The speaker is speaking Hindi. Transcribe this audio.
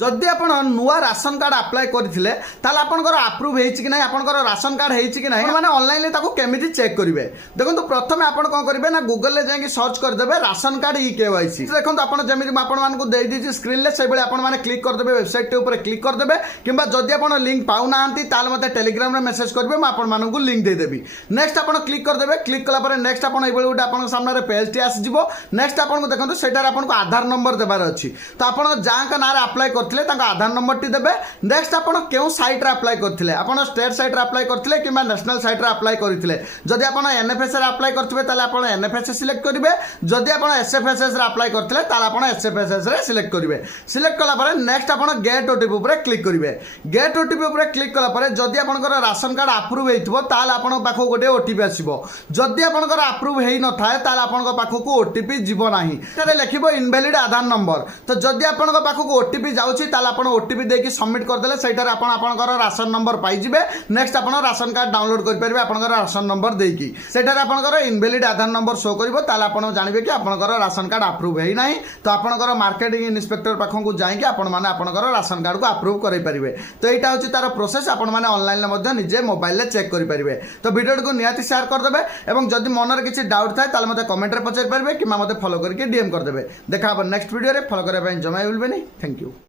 जदि आप नुआ राशन कार्ड अप्लाई करते आपंकर आप्रुव कि ना आपंकर राशन कार्ड होती कि ना मैंने ऑनलाइन केमी चेक करेंगे। देखो प्रथम आप कौन करेंगे ना गूगल में जाकि सर्च करदे राशन कार्ड KYC। देखो आपड़ जमी आपको देदी स्क्रीन में से आपने क्लिक करदे वेबसाइट उपर क्लिक करदे कि जदि आप लिंक पाऊना मत टेलीग्राम में मेसेज करेंगे मुझे लिंक देदेवी। नेक्स्ट आप क्लिक करदे क्लिक कलापर नेक्स्ट आप गोटे आप सामने पेज टी आसो। नेक्स्ट आपको देखो सेटार आपको आधार नंबर देवार अच्छी तो आप जहाँ ना अप्लाई करते आधार नंबर टी देवे। नेक्स्ट आप क्यों सैट्रे अप्लाई करते आप स्टेट सैट्रे अप्लाई करते कि नेशनल सैट्रे अप्लाई करते जदि आप NFS अप्लाई करते आप NFS सिलेक्ट करेंगे। जदि आप SFSS अप्लाई करते आप SFSS सिलेक्ट करेंगे। सिलेक्ट कलापर नेक्स्ट आप गेट OTP उपर क्लिक करेंगे। गेट OTP उपर क्लिक कलापर जदि आपंकर राशन कार्ड आप्रुव होता पाखक गोटे OTP आसो। जदि आपंकर आप्रुव हो न था पाखक OTP जीव ना लिखो इनवैलिड आधार नंबर। तो जदि आपंक पाखक OTP जाऊँगी आप OTP देकी सबमिट करदे से आपंकर राशन नंबर पाइबे। नेक्स्ट आप राशन कार्ड डाउनलोड करेंगे आपंकर राशन नंबर देकी सेठार आपंकर इनवैलिड आधार नंबर शो कर आप जानवे कि आपंकर राशन कार्ड आप्रुव होना। तो आपंकर मार्केटिंग इन्स्पेक्टर पाखक जाकि आपंकर राशन कार्ड को आप्रुव करेंगे। तो यहाँ हूँ तार प्रोसेस आपने ऑनलाइन निजे मोबाइल चेक करेंगे। तो वीडियो को निहाती शेयर करदे और जदि मनर किसी डाउट थाए मत कमेंट में पचारि पारे कि मत फॉलो करके DM करदे। देखा नेक्स्ट वीडियो फॉलो करने जमा भूलबे। Thank you.